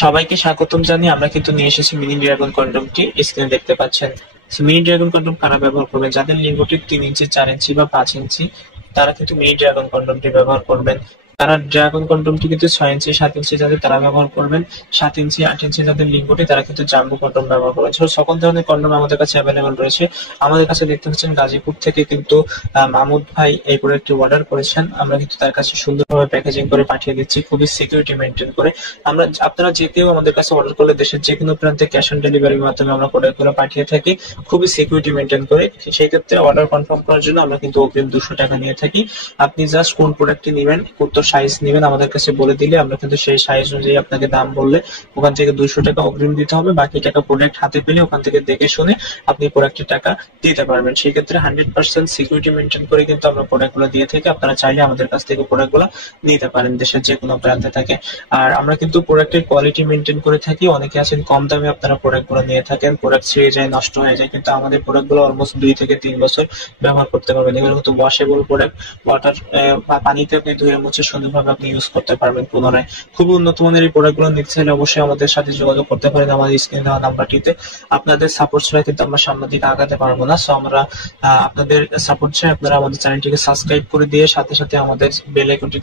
সবাইকে স্বাগতম জানিয়ে আমরা কিন্তু নিয়ে এসেছি মিনি ড্রাগন কন্ডমটি স্ক্রিনে দেখতে পাচ্ছেন। মিনি ড্রাগন কন্ডম কারা ব্যবহার করবে? যাদের লিঙ্গ ঠিক 3 ইঞ্চি, 4 ইঞ্চি বা 5 ইঞ্চি তারা কিন্তু মিনি ড্রাগন কন্ডমটি ব্যবহার করবেন। তারা ড্রাগন কন্ডমটি কিন্তু 6 ইঞ্চি, 7 ইঞ্চি যাদের তারা ব্যবহার করবেন। 7 ইঞ্চি, 8 ইঞ্চি যাদের লিঙ্গটি তারা কিন্তু জাম্বো কন্ডম ব্যবহার করবেন। সকল ধরনের কন্ডম আমাদের কাছে অ্যাভেলেবল রয়েছে। আমাদের কাছে দেখতে পাচ্ছেন গাজীপুর থেকে কিন্তু মাহমুদ ভাই এই প্রোডাক্টটি অর্ডার করেছেন। আমরা কিন্তু তার কাছে সুন্দরভাবে প্যাকেজিং করে পাঠিয়ে দিচ্ছি, খুবই সিকিউরিটি মেনটেন করে। আপনারা যে কেউ আমাদের কাছে অর্ডার করলে দেশের যে কোনো প্রান্তে ক্যাশ অন ডেলিভারির মাধ্যমে আমরা প্রোডাক্টগুলো পাঠিয়ে থাকি, খুবই সিকিউরিটি মেনটেন করে। সেই ক্ষেত্রে অর্ডার কনফার্ম করার জন্য আমরা কিন্তু অগ্রিম 200 টাকা নিয়ে থাকি। আপনি জাস্ট কোন প্রোডাক্টটি নেবেন, কত সাইজ নেবেন আমাদের কাছে বলে দিলে আমরা কিন্তু সেই সাইজ অনুযায়ী আপনাকে দাম বললে ওখান থেকে 200 টাকা অগ্রিম দিতে হবে। বাকি টাকা প্রোডাক্ট হাতে পেলে ওখান থেকে দেখে শুনে আপনি প্রোডাক্টের টাকা দিতে পারবেন। সেই ক্ষেত্রে 100% সিকিউরিটি মেনটেন করে কিন্তু আমরা প্রোডাক্টগুলো দিয়ে থাকি। আপনারা চাইলে আমাদের কাছ থেকে প্রোডাক্টগুলো নিতে পারেন দেশের যে কোনো প্রান্তে থাকে। আর আমরা কিন্তু প্রোডাক্টের কোয়ালিটি মেনটেন করে থাকি। অনেকে আছেন কম দামে আপনারা প্রোডাক্টগুলো নিয়ে থাকেন, প্রোডাক্ট ছিঁড়ে যায়, নষ্ট হয়ে যায়, কিন্তু আমাদের প্রোডাক্টগুলো অলমোস্ট 2 থেকে 3 বছর ব্যবহার করতে পারবেন। এগুলো কিন্তু ওয়াশেবল প্রোডাক্ট, ওয়াটার বা পানিতে আপনি ধুয়ে মুছে সুন্দরভাবে আপনি ইউজ করতে পারবেন পুনরায়। খুবই উন্নত মানের এই প্রোডাক্টগুলো নিতে চাইলে অবশ্যই আমাদের সাথে যোগাযোগ করতে পারেন আমাদের স্ক্রিনে দেওয়া নাম্বারটিতে। আপনাদের সাপোর্ট ছাড়া কিন্তু আমরা সামনের দিকে আগাতে পারবো না। সো আমরা আপনাদের সাপোর্ট চাই। আপনারা আমাদের চ্যানেলটিকে সাবস্ক্রাইব করে দিয়ে সাথে সাথে আমাদের বেল আইকনটি